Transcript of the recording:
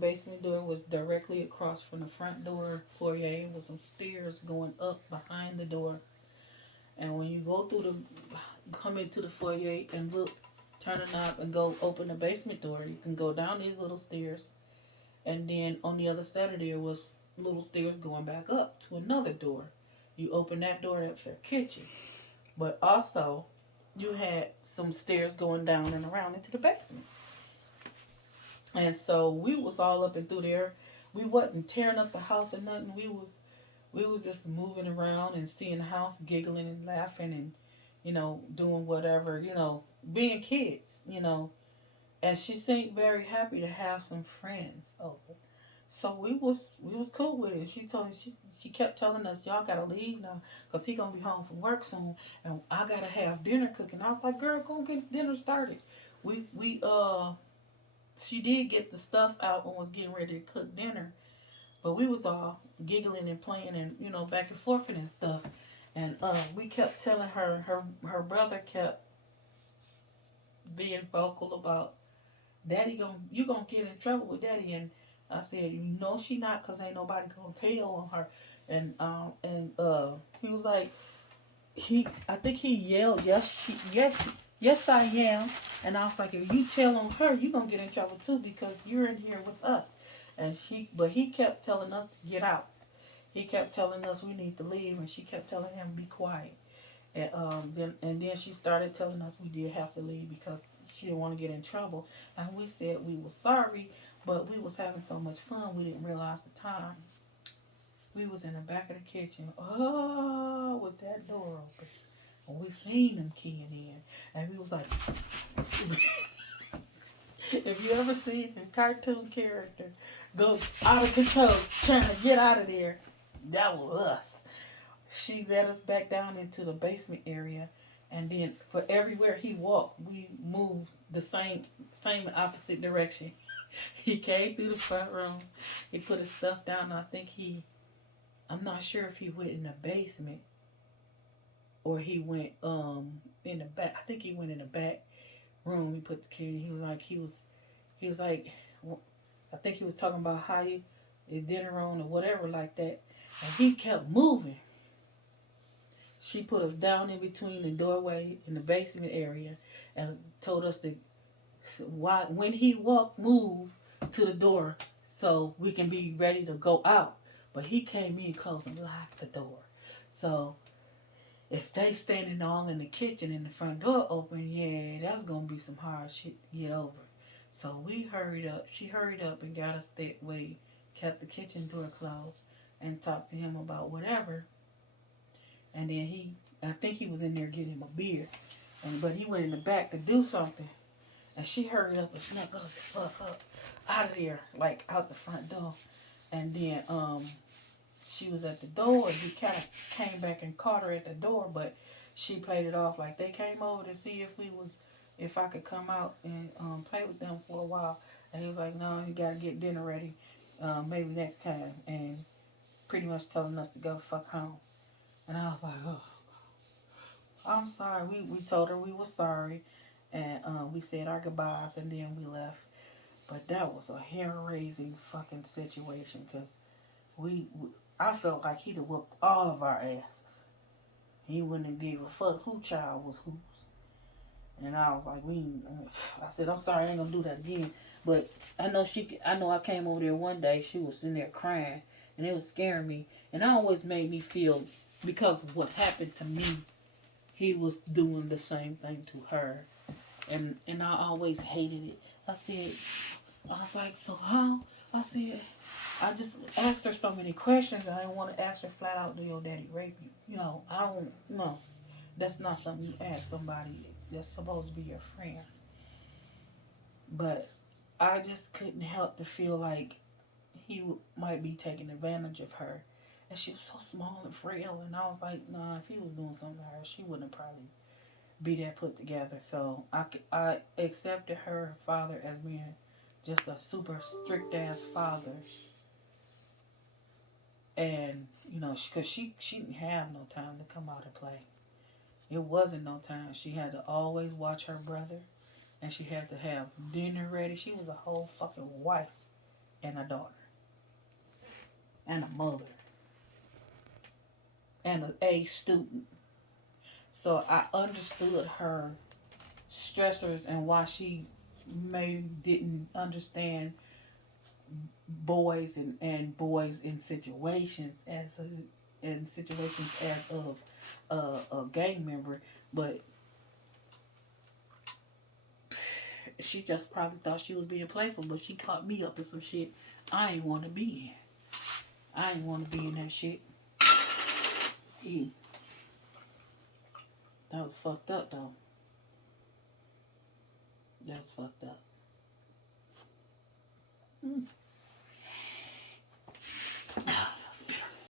basement door was directly across from the front door foyer with some stairs going up behind the door. And when you go through come into the foyer and look, turn a knob and go open the basement door, you can go down these little stairs. And then on the other side of there was little stairs going back up to another door. You open that door, that's their kitchen. But also, you had some stairs going down and around into the basement. And so we was all up and through there. We wasn't tearing up the house or nothing. We was just moving around and seeing the house, giggling and laughing and doing whatever, being kids. And she seemed very happy to have some friends over. So we was cool with it. She kept telling us, y'all gotta leave now, cause he gonna be home from work soon, and I gotta have dinner cooking. I was like, girl, go get dinner started. We she did get the stuff out and was getting ready to cook dinner, but we was all giggling and playing and back and forth and stuff. And we kept telling her brother kept being vocal about daddy you gonna get in trouble with daddy. And I said, she not, cause ain't nobody gonna tell on her. And he was like, I think he yelled, yes I am. And I was like, if you tell on her, you gonna get in trouble too, because you're in here with us. But he kept telling us to get out. He kept telling us we need to leave, and she kept telling him be quiet. And then she started telling us we did have to leave because she didn't want to get in trouble. And we said we were sorry, but we was having so much fun we didn't realize the time. We was in the back of the kitchen, with that door open. And we seen them keying in. And we was like, if you ever seen a cartoon character go out of control trying to get out of there, that was us. She led us back down into the basement area, and then for everywhere he walked, we moved the same opposite direction. He came through the front room. He put his stuff down. I'm not sure if he went in the basement or he went in the back. I think he went in the back room. He put the key. He was like, I think he was talking about how his dinner on or whatever like that, and he kept moving. She put us down in between the doorway in the basement area and told us to, when he walked, move to the door so we can be ready to go out. But he came in close and locked the door. So if they standing all in the kitchen and the front door open, yeah, that's going to be some hard shit to get over. So we hurried up. She hurried up and got us that way, kept the kitchen door closed, and talked to him about whatever. And then I think he was in there getting him a beer. But he went in the back to do something. And she hurried up and snuck us the fuck up out of there, like out the front door. And then she was at the door, and he kind of came back and caught her at the door, but she played it off like they came over to see if I could come out and play with them for a while. And he was like, no, you gotta get dinner ready, maybe next time. And pretty much telling us to go fuck home. And I was like, oh, I'm sorry. We told her we were sorry, and we said our goodbyes, and then we left. But that was a hair-raising fucking situation, because I felt like he'd have whooped all of our asses. He wouldn't have gave a fuck who child was whose. And I was like, I said, I'm sorry, I ain't gonna do that again. But I know I came over there one day, she was in there crying, and it was scaring me. And it always made me feel, because of what happened to me, he was doing the same thing to her. And I always hated it. I was like, so how? I said, I just asked her so many questions. I didn't want to ask her flat out, do your daddy rape you? I don't know. That's not something you ask somebody that's supposed to be your friend. But I just couldn't help to feel like he might be taking advantage of her. And she was so small and frail. And I was like, nah, if he was doing something to her, she wouldn't probably be that put together. So I accepted her father as being just a super strict ass father. And, because she didn't have no time to come out and play. It wasn't no time. She had to always watch her brother. And she had to have dinner ready. She was a whole fucking wife. and a daughter and a mother and an A student. So I understood her stressors and why she maybe didn't understand boys in situations as of a gang member, but she just probably thought she was being playful, but she caught me up in some shit I ain't want to be in. I ain't want to be in that shit. Yeah. That was fucked up, though. That was fucked up. Mm.